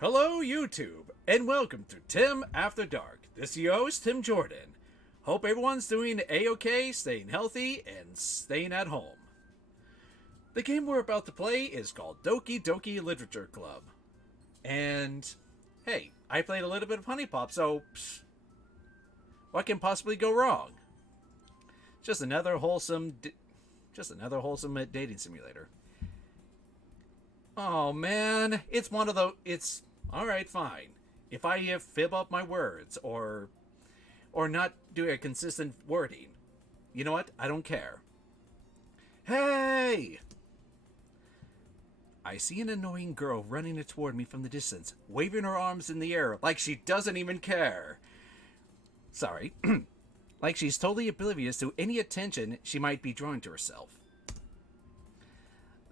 Hello, YouTube, and welcome to Tim After Dark. This is your host, Tim Jordan. Hope everyone's doing A-OK, staying healthy, and staying at home. The game we're about to play is called Doki Doki Literature Club. And, hey, I played a little bit of Honey Pop, so what can possibly go wrong? Just another wholesome dating simulator. Oh man, it's one of those. Alright, fine. If I fib up my words or not do a consistent wording, you know what? I don't care. Hey! I see an annoying girl running toward me from the distance, waving her arms in the air like she doesn't even care. Sorry. Like she's totally oblivious to any attention she might be drawing to herself.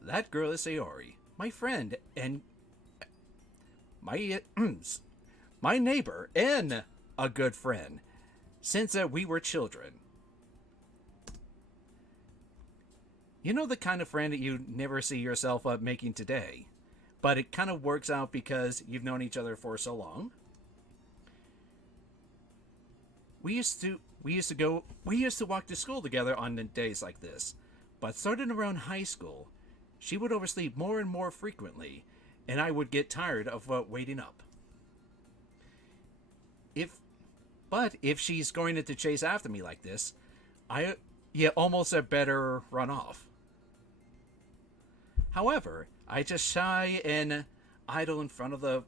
That girl is Sayori, my friend and my neighbor and a good friend since we were children. You know, the kind of friend that you never see yourself making today, but it kind of works out because you've known each other for so long. We used to walk to school together on days like this, but starting around high school, she would oversleep more and more frequently, and I would get tired of waiting up. If she's going to chase after me like this, you almost better run off. However, I just shy and idle in front of the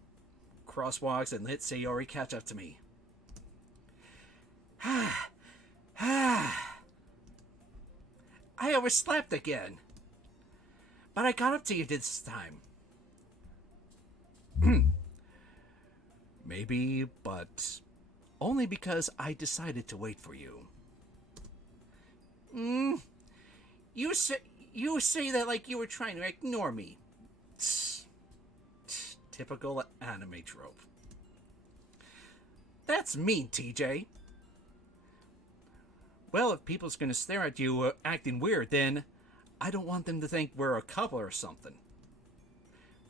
crosswalks and let Sayori catch up to me. I overslept again. But I got up to you this time. Maybe, but only because I decided to wait for you. You say that like you were trying to ignore me. Typical anime trope. That's mean, TJ. Well, if people's gonna stare at you acting weird, then I don't want them to think we're a couple or something.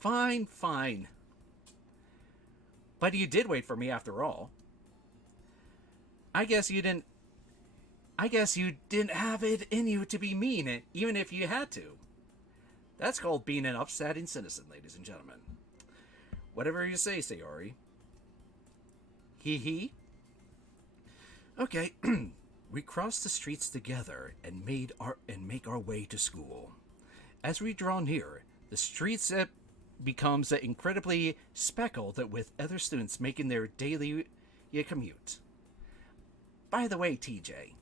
Fine. But you did wait for me after all. I guess you didn't have it in you to be mean, even if you had to. That's called being an upstanding citizen, ladies and gentlemen. Whatever you say, Sayori. Hee. Okay, we crossed the streets together and make our way to school. As we draw near, the streets becomes incredibly speckled with other students making their daily commute. By the way, TJ,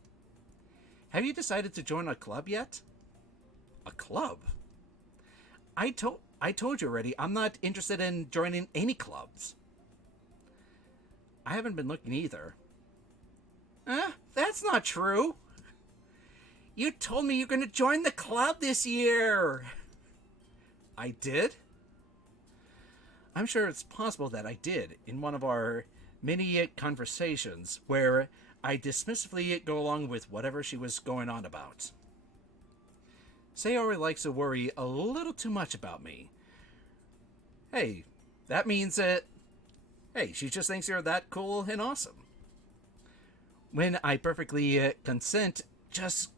have you decided to join a club yet? A club? I told you already, I'm not interested in joining any clubs. I haven't been looking either. That's not true. You told me you're going to join the club this year. I did? I'm sure it's possible that I did in one of our many conversations where I dismissively go along with whatever she was going on about. Sayori likes to worry a little too much about me. Hey, that means that, she just thinks you're that cool and awesome. When I perfectly consent, just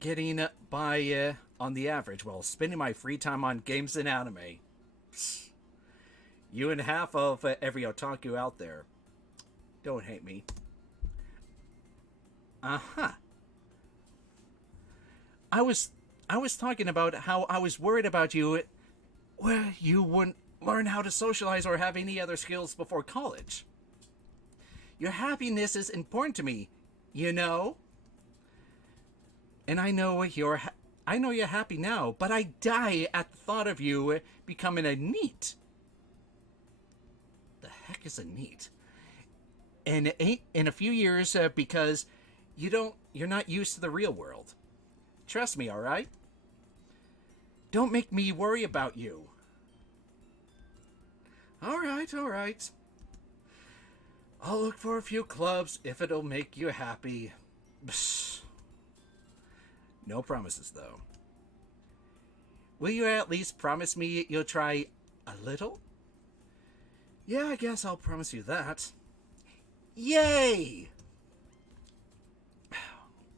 getting by on the average while spending my free time on games and anime. Psst. You and half of every otaku out there. Don't hate me. Uh-huh. I was talking about how I was worried about you where you wouldn't learn how to socialize or have any other skills before college. Your happiness is important to me, you know? And I know you're happy now, but I die at the thought of you becoming a NEET. The heck is a NEET? And in a few years, because you're not used to the real world. Trust me, all right? Don't make me worry about you. All right. I'll look for a few clubs if it'll make you happy. Psst. No promises, though. Will you at least promise me you'll try a little? Yeah, I guess I'll promise you that. Yay!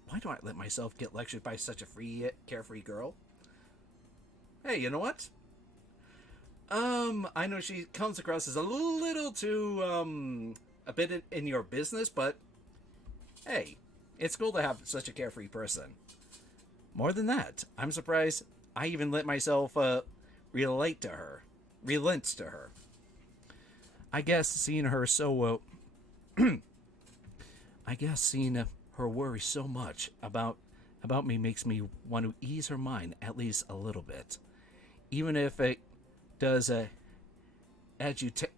Why do I let myself get lectured by such a carefree girl? Hey, you know what? I know she comes across as a little too, a bit in your business, but hey, it's cool to have such a carefree person. More than that, I'm surprised I even let myself, relate to her. Relent to her. I guess seeing her so, I guess seeing her worry so much about me makes me want to ease her mind at least a little bit, even if it does agitate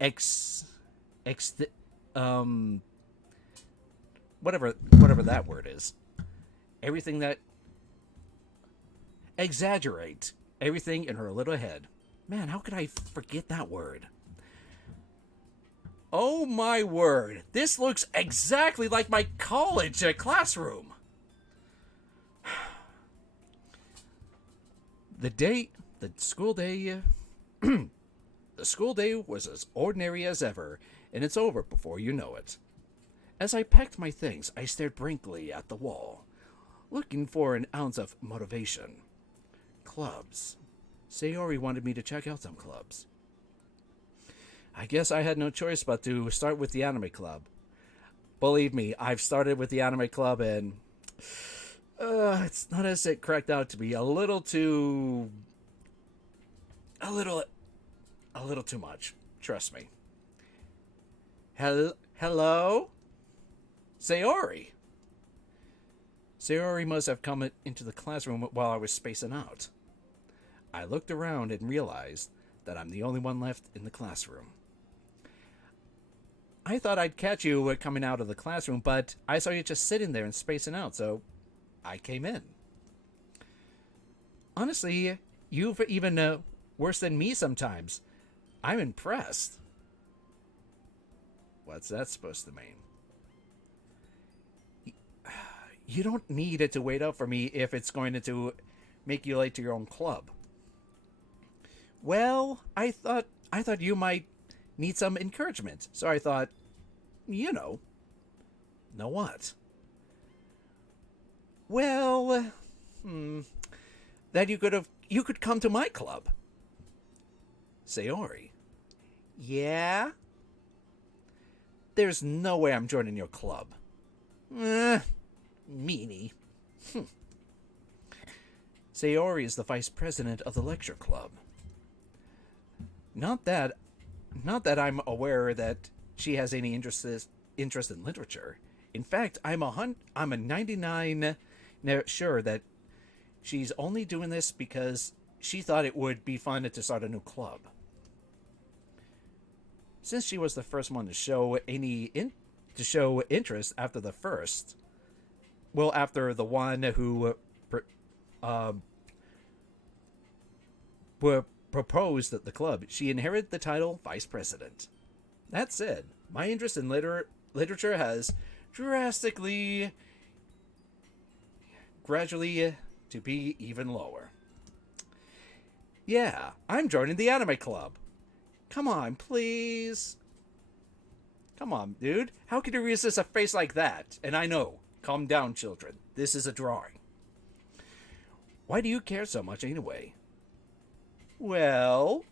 ex ex whatever that word is. Everything that exaggerate everything in her little head. Man, how could I forget that word? Oh my word! This looks exactly like my college classroom. The school day, the school day was as ordinary as ever, and it's over before you know it. As I packed my things, I stared blankly at the wall, looking for an ounce of motivation. Clubs. Sayori wanted me to check out some clubs. I guess I had no choice but to start with the anime club. Believe me, I've started with the anime club, and it's not as it cracked out to be. A little too much. Trust me. Hello? Sayori. Sayori must have come into the classroom while I was spacing out. I looked around and realized that I'm the only one left in the classroom. I thought I'd catch you coming out of the classroom, but I saw you just sitting there and spacing out, so I came in. Honestly, you've even worse than me sometimes. I'm impressed. What's that supposed to mean? You don't need it to wait up for me if it's going to make you late to your own club. Well, I thought you might need some encouragement, so I thought, know what? Well, that you could come to my club. Sayori. Yeah? There's no way I'm joining your club. Meanie. Sayori is the vice president of the lecture club. Not that I'm aware that she has any interest in literature. In fact, I'm a 99 sure that she's only doing this because she thought it would be fun to start a new club. Since she was the first one to show interest after the first, well, after the one who proposed the club, she inherited the title vice president. That said, my interest in literature has gradually to be even lower. Yeah, I'm joining the anime club. Come on, please. Come on, dude. How can you resist a face like that? And I know. Calm down, children. This is a drawing. Why do you care so much anyway? Well,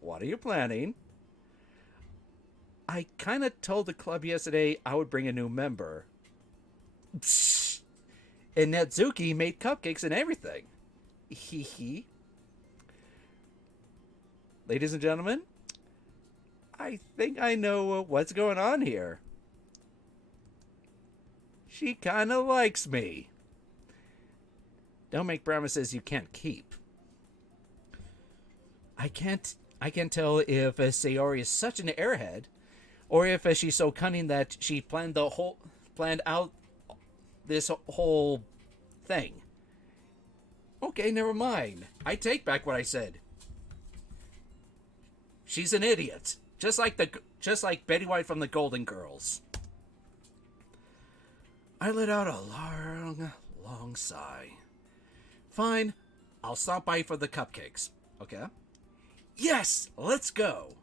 what are you planning? I kind of told the club yesterday I would bring a new member. Psst. And Netsuki made cupcakes and everything. Hee hee. Ladies and gentlemen, I think I know what's going on here. She kind of likes me. Don't make promises you can't keep. I can't tell if Sayori is such an airhead, or if she's so cunning that she planned out this whole thing. Okay, never mind. I take back what I said. She's an idiot, just like Betty White from the Golden Girls. I let out a long sigh. Fine, I'll stop by for the cupcakes. Okay. Yes, let's go.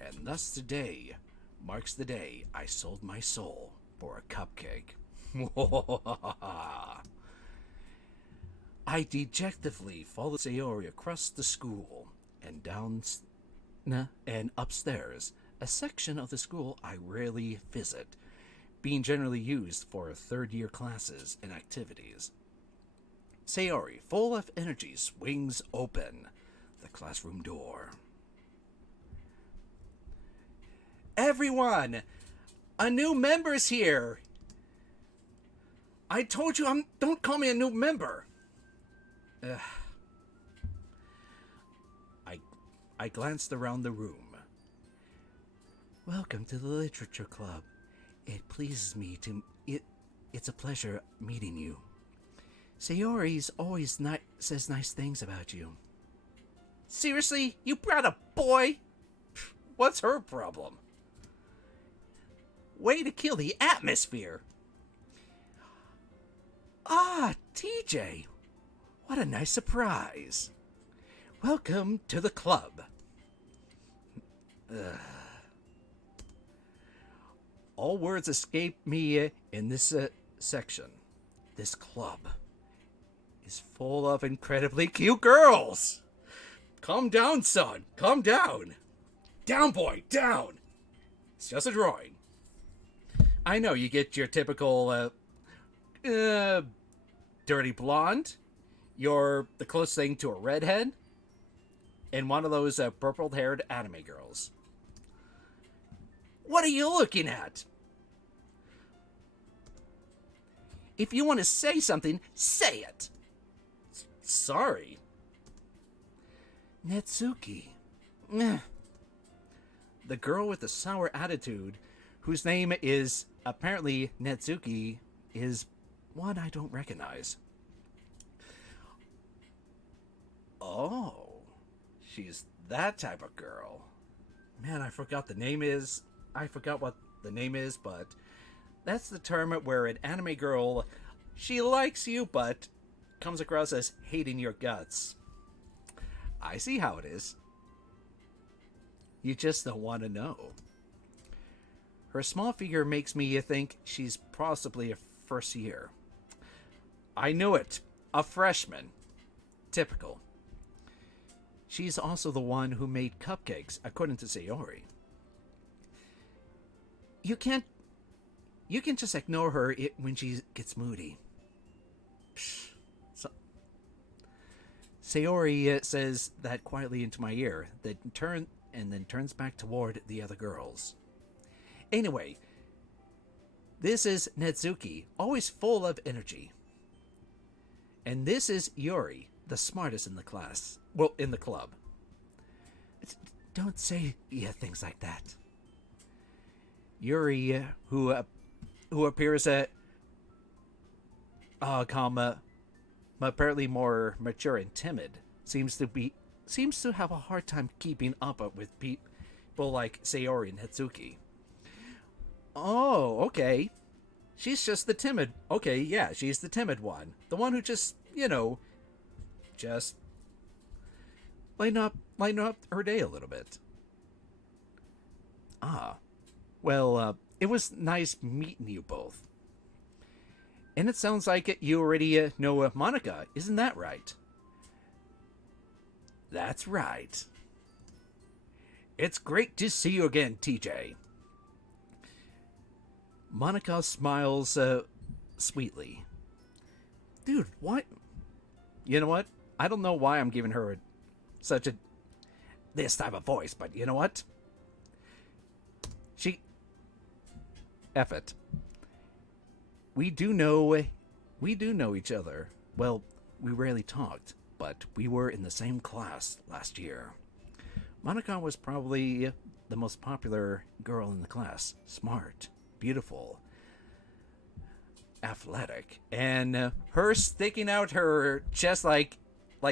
And thus today marks the day I sold my soul for a cupcake. I dejectedly followed Sayori across the school and and upstairs, a section of the school I rarely visit, being generally used for third year classes and activities. Sayori, full of energy, swings open the classroom door. Everyone, a new member's here. I told you, don't call me a new member. Ugh. I glanced around the room. Welcome to the Literature Club. It pleases me to... It's a pleasure meeting you. Sayori's always says nice things about you. Seriously? You brought a boy? What's her problem? Way to kill the atmosphere. Ah, TJ. What a nice surprise. Welcome to the club. Ugh. All words escape me in this section. This club is full of incredibly cute girls. Calm down, son. Calm down. Down, boy, down. It's just a drawing. I know you get your typical dirty blonde. You're the closest thing to a redhead. And one of those purple-haired anime girls. What are you looking at? If you want to say something, say it. Sorry. Netsuki. The girl with the sour attitude, whose name is apparently Netsuki, is one I don't recognize. Oh, she's that type of girl. Man, I forgot what the name is, but that's the term where an anime girl, she likes you, but comes across as hating your guts. I see how it is. You just don't want to know. Her small figure makes me think she's possibly a first year. I knew it. A freshman. Typical. She's also the one who made cupcakes, according to Sayori. You can just ignore her when she gets moody. Sayori says that quietly into my ear, then turns back toward the other girls. Anyway, this is Netsuki, always full of energy. And this is Yuri, the smartest in the class. Well, in the club. Don't say things like that. Yuri, who appears calm, apparently more mature and timid, seems to have a hard time keeping up with people like Sayori and Netsuki. Oh, okay. She's just the timid. Okay, yeah, she's the timid one. The one who just lighten up her day a little bit. Ah. Well, it was nice meeting you both. And it sounds like you already know Monica, isn't that right? That's right. It's great to see you again, TJ. Monica smiles sweetly. Dude, what? You know what? I don't know why I'm giving her this type of voice, but you know what? F it. We do know each other. Well, we rarely talked, but we were in the same class last year. Monica was probably the most popular girl in the class. Smart, beautiful, athletic, and her sticking out her chest like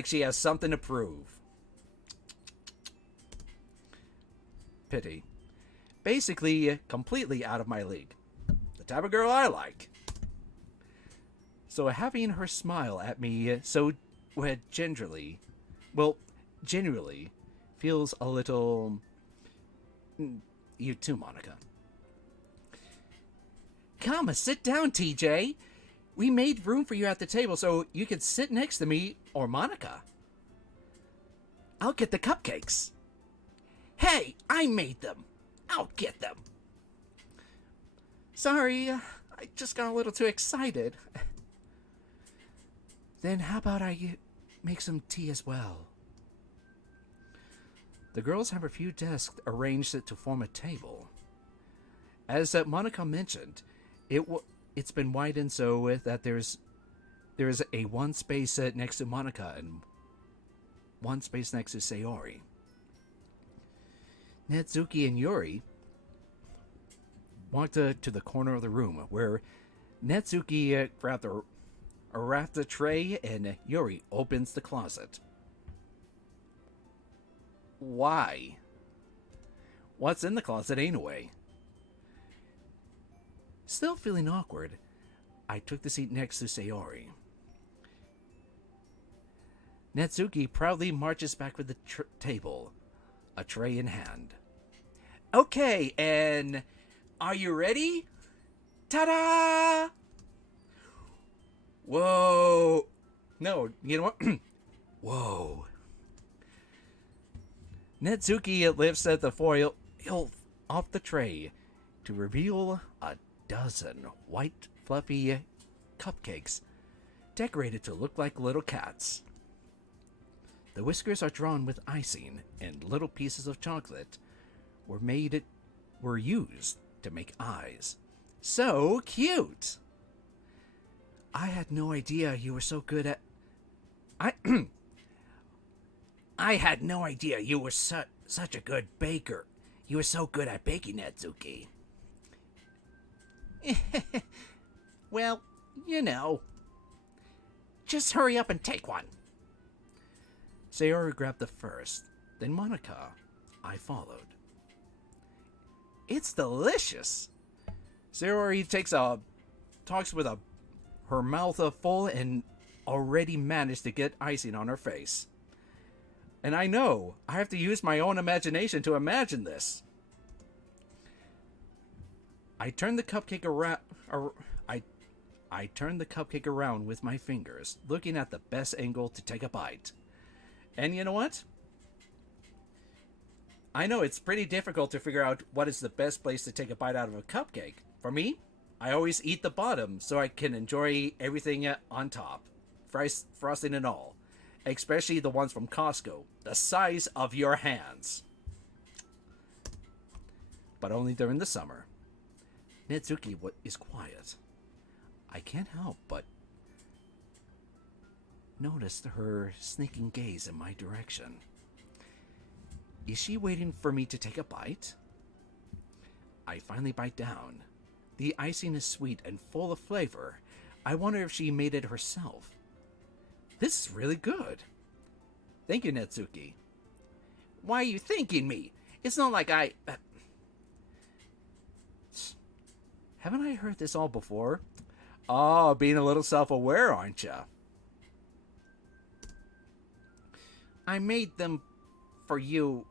she has something to prove. Pity. Basically, completely out of my league. The type of girl I like. So having her smile at me so well, generally, well, generally feels a little. You too, Monica. Come, sit down, TJ. We made room for you at the table so you could sit next to me or Monica. I'll get the cupcakes. Hey, I made them. I'll get them. Sorry, I just got a little too excited. Then how about I make some tea as well? The girls have a few desks arranged to form a table. As Monica mentioned, it's been widened so that there's a one space next to Monica and one space next to Sayori. Netsuki and Yuri walked to the corner of the room where Netsuki grabbed a wrapped tray and Yuri opens the closet. Why? What's in the closet anyway? Still feeling awkward, I took the seat next to Sayori. Netsuki proudly marches back with the table, a tray in hand. Okay, and are you ready? Ta-da! Whoa! No, you know what? Whoa. Netsuki lifts at the foil off the tray to reveal a dozen white, fluffy cupcakes decorated to look like little cats. The whiskers are drawn with icing, and little pieces of chocolate were used to make eyes. So cute! I had no idea you were so good at... I had no idea you were such a good baker. You were so good at baking, Netsuki. Well, you know. Just hurry up and take one. Sayori grabbed the first, then Monica. I followed. It's delicious. Sayori talks with her mouth full and already managed to get icing on her face. And I know, I have to use my own imagination to imagine this. I turned the cupcake around. I turned the cupcake around with my fingers, looking at the best angle to take a bite. And you know what? I know it's pretty difficult to figure out what is the best place to take a bite out of a cupcake. For me, I always eat the bottom so I can enjoy everything on top, frosting and all. Especially the ones from Costco, the size of your hands. But only during the summer. Netsuki is quiet. I can't help but notice her sneaking gaze in my direction. Is she waiting for me to take a bite? I finally bite down. The icing is sweet and full of flavor. I wonder if she made it herself. This is really good. Thank you, Netsuki. Why are you thanking me? It's not like I... Haven't I heard this all before? Oh, being a little self-aware, aren't ya? I made them for you...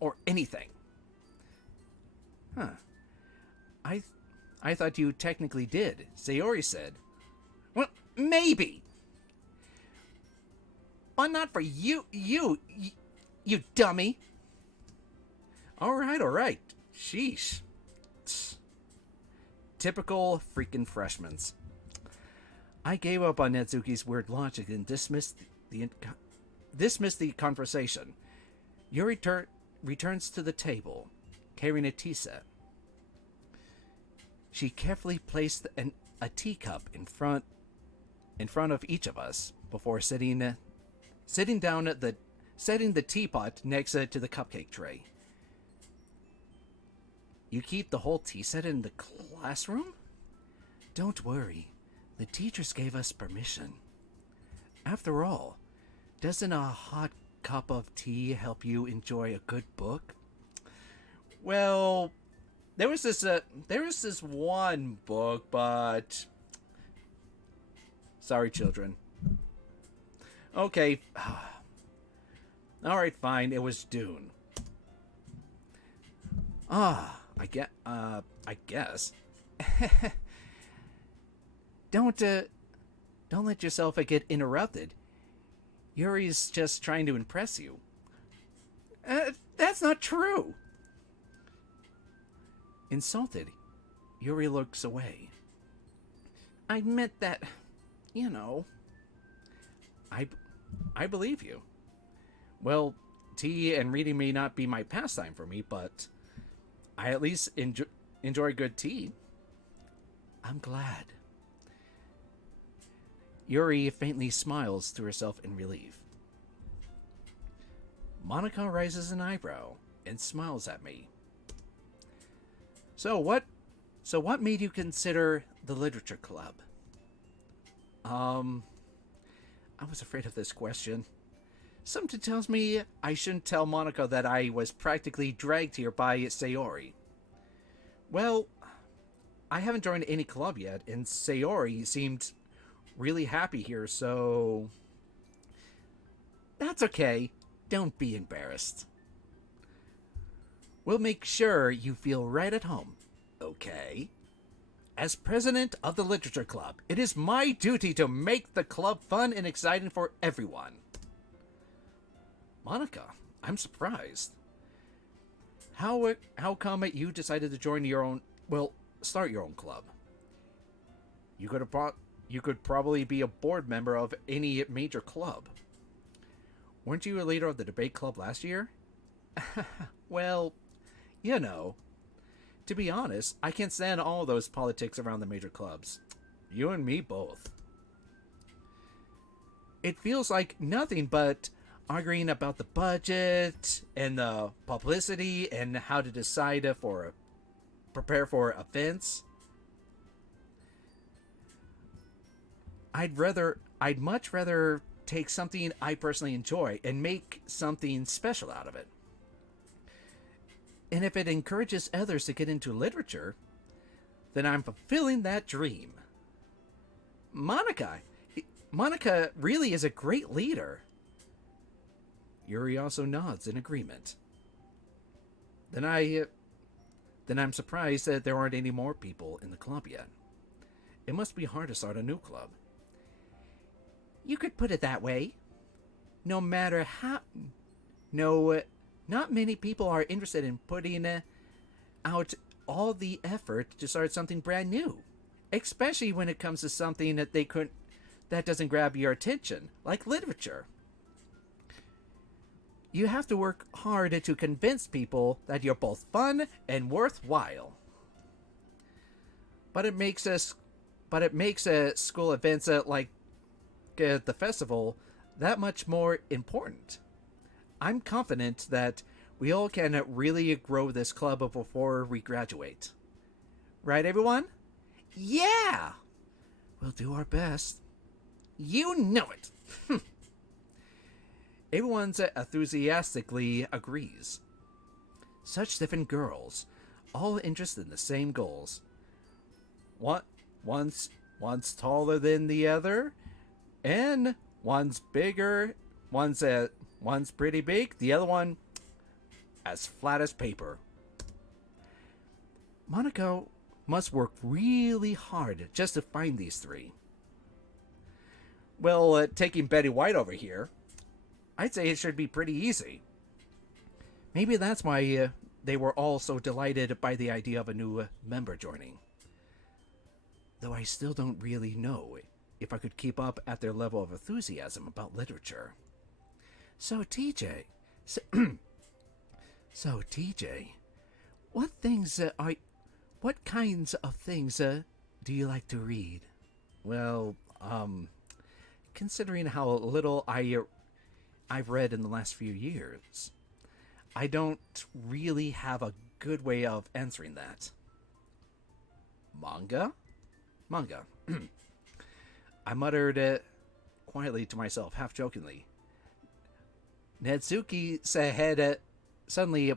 or anything. Huh. I thought you technically did, Sayori said. Well, maybe. But not for you dummy. All right. Sheesh. Typical freaking freshmen. I gave up on Netsuki's weird logic and dismissed the conversation. Yuri returns to the table, carrying a tea set. She carefully placed a teacup in front of each of us before setting down setting the teapot next to the cupcake tray. You keep the whole tea set in the classroom? Don't worry, the teachers gave us permission. After all, doesn't a hot cup of tea help you enjoy a good book? Well, there was this one book, but sorry, children, Okay. Alright, fine. It was Dune. I guess. Don't, uh, don't let yourself get interrupted. Yuri's just trying to impress you. That's not true. Insulted, Yuri looks away. I meant that, you know. I, I believe you. Well, tea and reading may not be my pastime for me, but I at least enjoy good tea. I'm glad. Yuri faintly smiles to herself in relief. Monica raises an eyebrow and smiles at me. So what made you consider the literature club? I was afraid of this question. Something tells me I shouldn't tell Monica that I was practically dragged here by Sayori. Well, I haven't joined any club yet, and Sayori seemed really happy here, so... That's okay. Don't be embarrassed. We'll make sure you feel right at home, okay? As president of the Literature Club, it is my duty to make the club fun and exciting for everyone. Monica, I'm surprised. How come you decided to join your own, start your own club? You could probably be a board member of any major club. Weren't you a leader of the debate club last year? Well, you know. To be honest, I can't stand all those politics around the major clubs. You and me both. It feels like nothing but arguing about the budget and the publicity and how to decide prepare for events. I'd much rather take something I personally enjoy and make something special out of it. And if it encourages others to get into literature, then I'm fulfilling that dream. Monica really is a great leader. Yuri also nods in agreement. Then I'm surprised that there aren't any more people in the club yet. It must be hard to start a new club. You could put it that way. No matter how... No, not many people are interested in putting out all the effort to start something brand new. Especially when it comes to something that doesn't grab your attention, like literature. You have to work hard to convince people that you're both fun and worthwhile. But it makes school events like the festival that much more important. I'm confident that we all can really grow this club before we graduate. Right, everyone? Yeah! We'll do our best. You know it! Everyone enthusiastically agrees. Such different girls, all interested in the same goals. One's taller than the other, and one's bigger, one's pretty big, the other one as flat as paper. Monica must work really hard just to find these three. Well, taking Betty White over here, I'd say it should be pretty easy. Maybe that's why they were all so delighted by the idea of a new member joining. Though I still don't really know if I could keep up at their level of enthusiasm about literature. So TJ, what kinds of things do you like to read? Well, considering how little I've read in the last few years, I don't really have a good way of answering that. Manga? I muttered it quietly to myself, half jokingly. Netsuki's head suddenly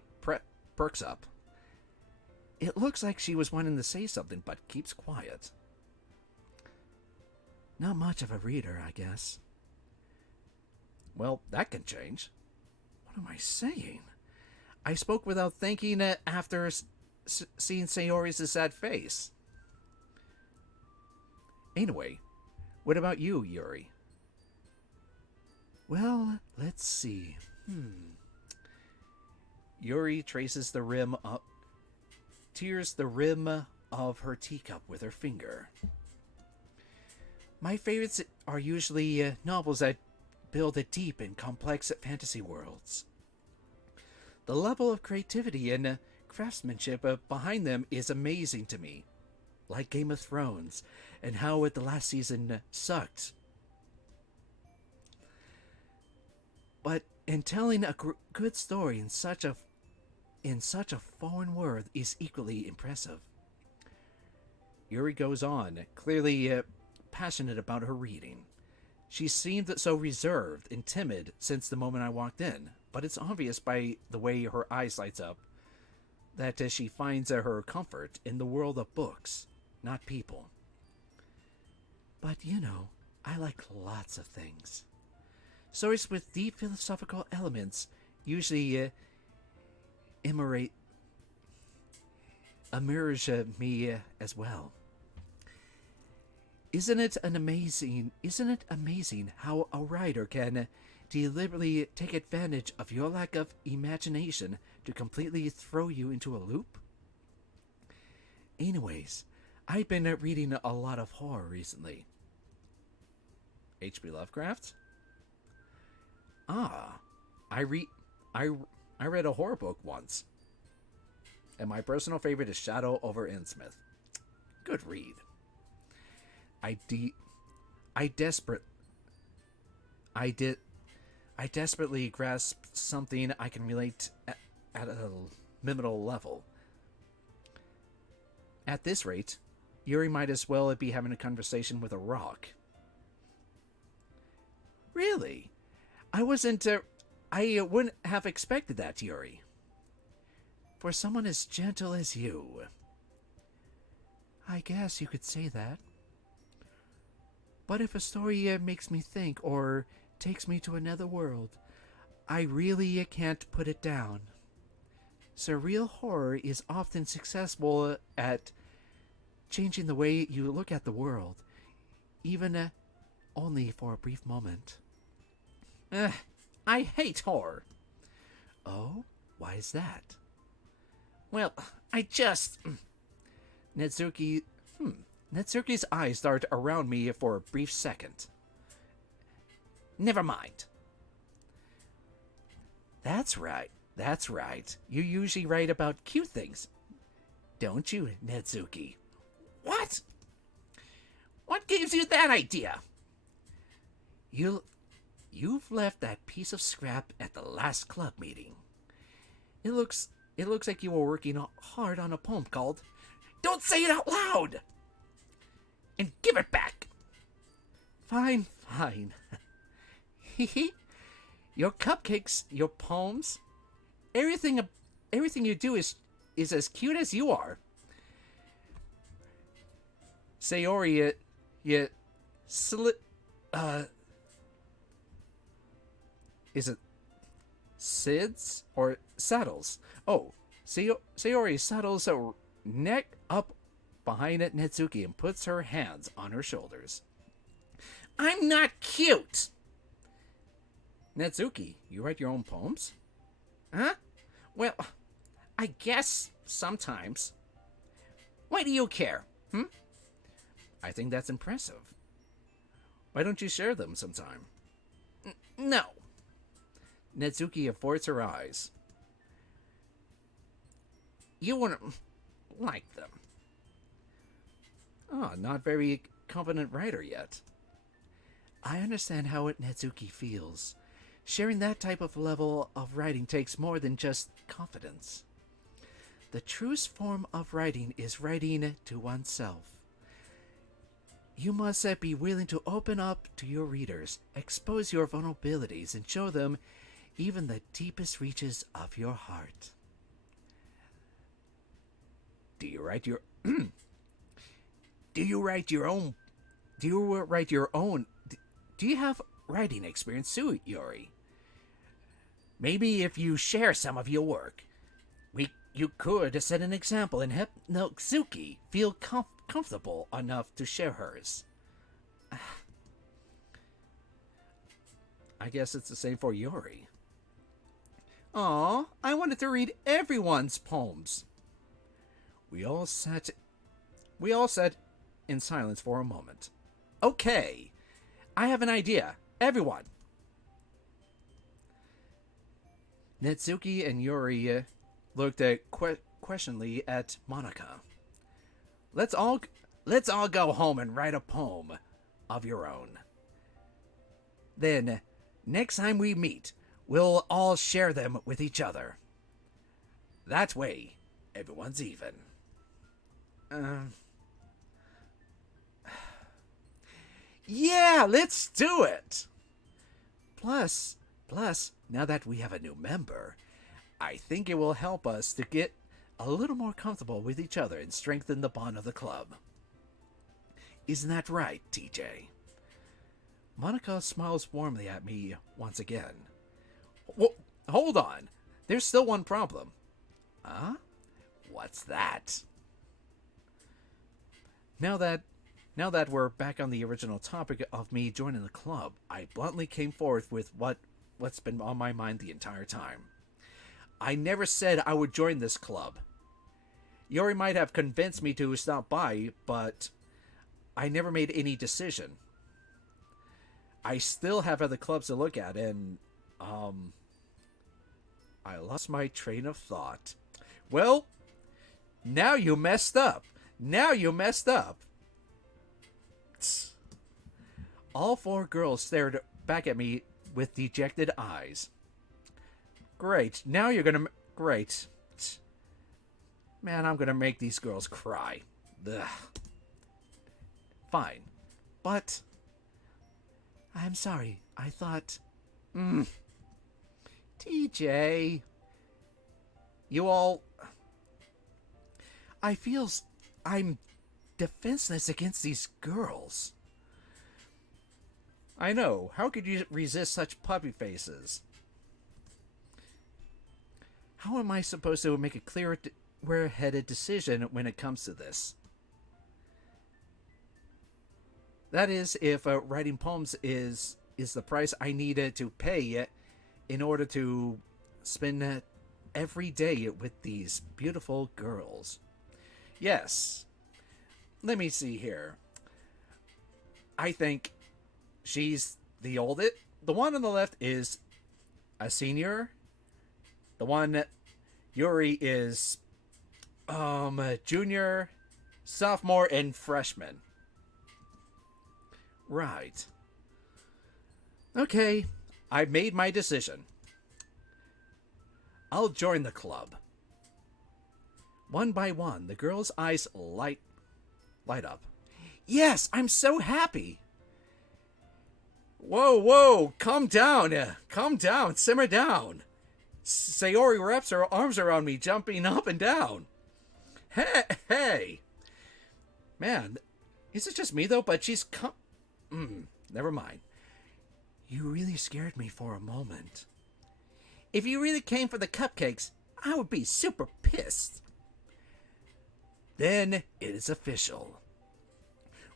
perks up. It looks like she was wanting to say something, but keeps quiet. Not much of a reader, I guess. Well, that can change. What am I saying? I spoke without thinking after seeing Sayori's sad face. Anyway, what about you, Yuri? Well, let's see. Yuri traces the rim up, tears the rim of her teacup with her finger. My favorites are usually novels that build a deep and complex fantasy worlds. The level of creativity and craftsmanship behind them is amazing to me, like Game of Thrones, and how the last season sucked. But in telling a good story in such a foreign world is equally impressive. Yuri goes on, clearly passionate about her reading. She seemed so reserved and timid since the moment I walked in, but it's obvious by the way her eyes lights up that she finds her comfort in the world of books, not people. But I like lots of things. Stories with deep philosophical elements usually emerge me as well. Isn't it amazing how a writer can deliberately take advantage of your lack of imagination to completely throw you into a loop? Anyways, I've been reading a lot of horror recently. H.P. Lovecraft? I read a horror book once. And my personal favorite is Shadow over Innsmouth. Good read. I desperately grasp something I can relate at a minimal level. At this rate, Yuri might as well be having a conversation with a rock. Really? I wouldn't have expected that, Yuri. For someone as gentle as you. I guess you could say that. But if a story makes me think or takes me to another world, I really can't put it down. Surreal horror is often successful at changing the way you look at the world, even only for a brief moment. I hate horror. Oh, why is that? Well, Netsuki's eyes dart around me for a brief second. Never mind. That's right. You usually write about cute things, don't you, Netsuki? What? What gives you that idea? You've left that piece of scrap at the last club meeting. It looks like you were working hard on a poem called "Don't Say It Out Loud!" And give it back. Fine. Your cupcakes, your poems, everything you do is as cute as you are. Sayori, is it Sids or Saddles? Oh, Sayori settles her neck up behind Netsuki and puts her hands on her shoulders. I'm not cute! Netsuki, you write your own poems? Huh? Well, I guess sometimes. Why do you care? I think that's impressive. Why don't you share them sometime? No. Netsuki averts her eyes. You wouldn't like them. Not very confident writer yet. I understand how Netsuki feels. Sharing that type of level of writing takes more than just confidence. The truest form of writing is writing to oneself. You must be willing to open up to your readers, expose your vulnerabilities, and show them even the deepest reaches of your heart. Do you write your own? Do you have writing experience too, Yuri. Maybe if you share some of your work, you could set an example and help Nozuki feel comfortable enough to share hers. I guess it's the same for Yuri. Aw, I wanted to read everyone's poems. We all sat in silence for a moment. Okay, I have an idea. Everyone. Netsuki and Yuri looked questioningly at Monica. Let's all go home and write a poem of your own. Then, next time we meet, we'll all share them with each other. That way, everyone's even. Yeah, let's do it! Plus, now that we have a new member, I think it will help us to get a little more comfortable with each other and strengthen the bond of the club. Isn't that right, TJ? Monica smiles warmly at me once again. Hold on. There's still one problem. Huh? What's that? Now that we're back on the original topic of me joining the club, I bluntly came forth with what's been on my mind the entire time. I never said I would join this club. Yuri might have convinced me to stop by, but I never made any decision. I still have other clubs to look at, and, I lost my train of thought. Well, now you messed up. All four girls stared back at me with dejected eyes. Great, now you're gonna... Great. Man, I'm gonna make these girls cry. Ugh. Fine. But... I'm sorry, I thought... TJ... You all... I feel I'm defenseless against these girls. I know. How could you resist such puppy faces? How am I supposed to make a clear-headed decision when it comes to this? That is, if writing poems is the price I needed to pay in order to spend every day with these beautiful girls. Yes. Let me see here. I think she's the oldest. The one on the left is a senior. The one Yuri is junior, sophomore, and freshman. Right. Okay, I've made my decision. I'll join the club. One by one, the girl's eyes light up. Yes, I'm so happy. Whoa, calm down, simmer down. Sayori wraps her arms around me, jumping up and down. Hey. Man, is it just me though? But she's never mind. You really scared me for a moment. If you really came for the cupcakes, I would be super pissed. Then it is official.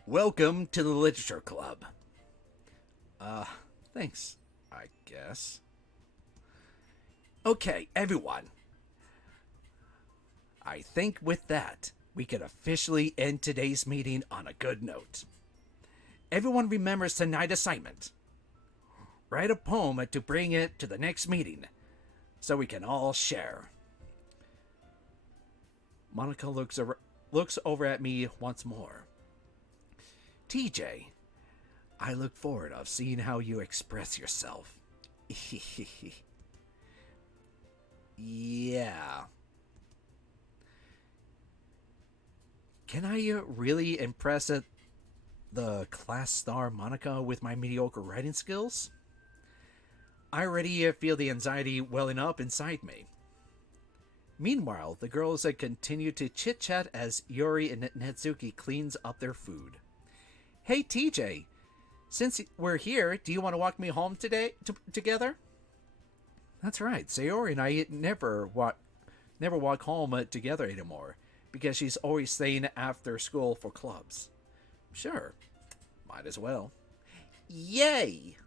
Welcome to the Literature Club. Thanks, I guess. Okay, everyone. I think with that, we can officially end today's meeting on a good note. Everyone remembers tonight's assignment. Write a poem to bring it to the next meeting, so we can all share. Monica looks over at me once more. TJ, I look forward to seeing how you express yourself. Yeah. Can I really impress the class star Monica with my mediocre writing skills? I already feel the anxiety welling up inside me. Meanwhile, the girls continue to chit-chat as Yuri and Netsuki cleans up their food. Hey TJ, Since we're here, do you want to walk me home together? That's right. Sayori and I never walk home together anymore because she's always staying after school for clubs. Sure, might as well. Yay!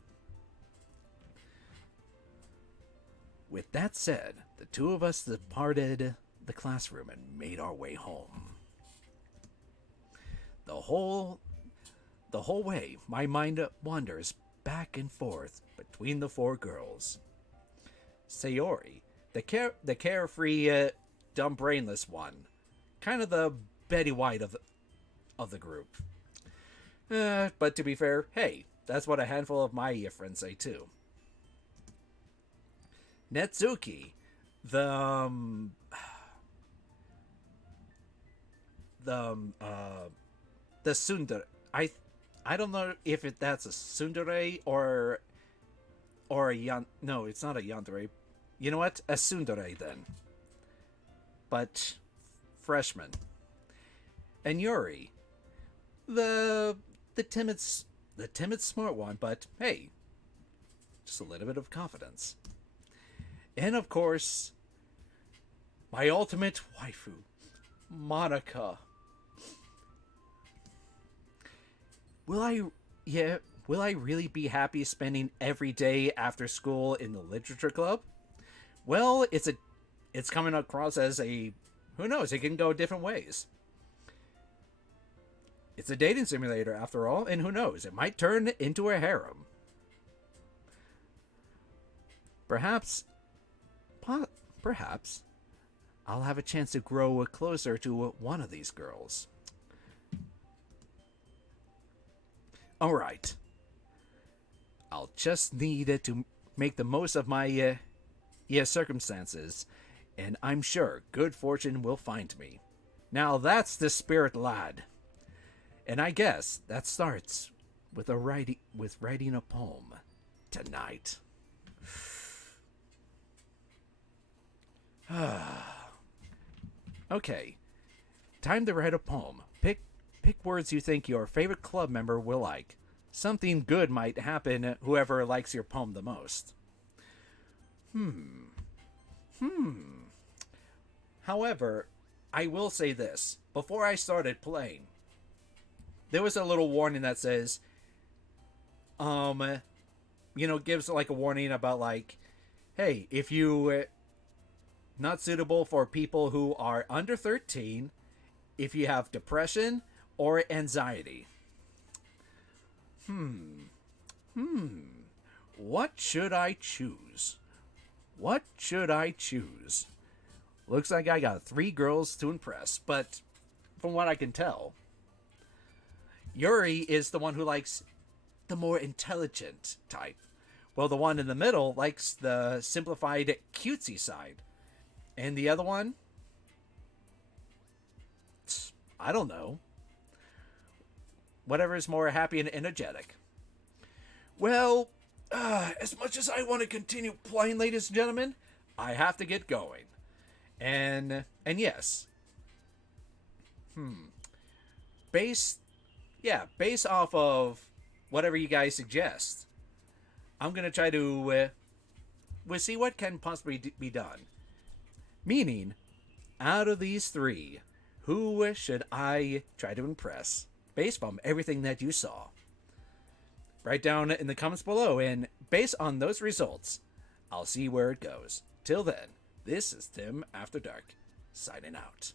With that said, the two of us departed the classroom and made our way home. The whole way, my mind wanders back and forth between the four girls. Sayori, the carefree, dumb, brainless one, kind of the Betty White of the group. But to be fair, hey, that's what a handful of my friends say too. Netsuki, the tsundere. I don't know if that's a tsundere or a no, it's not a yandere. You know what? A tsundere then. But freshman. And Yuri, the timid smart one, but hey, just a little bit of confidence. And of course, my ultimate waifu, Monica. Will I really be happy spending every day after school in the literature club? Well, it's coming across as a, who knows, it can go different ways. It's a dating simulator after all, and who knows, it might turn into a harem. Perhaps I'll have a chance to grow closer to one of these girls. Alright. I'll just need to make the most of my circumstances, and I'm sure good fortune will find me. Now that's the spirit, lad. And I guess that starts with writing a poem tonight. Okay, time to write a poem. Pick words you think your favorite club member will like. Something good might happen whoever likes your poem the most. However, I will say this. Before I started playing, there was a little warning that says, gives like a warning about like, hey, if you not suitable for people who are under 13, if you have depression or anxiety. What should I choose? Looks like I got 3 girls to impress, but from what I can tell, Yuri is the one who likes the more intelligent type, while the one in the middle likes the simplified cutesy side. And the other one? I don't know. Whatever is more happy and energetic. Well, as much as I want to continue playing, ladies and gentlemen, I have to get going. And yes. Based off of whatever you guys suggest, I'm going to try to we'll see what can possibly be done. Meaning, out of these 3, who should I try to impress? Based on everything that you saw. Write down in the comments below, and based on those results, I'll see where it goes. Till then, this is Tim After Dark, signing out.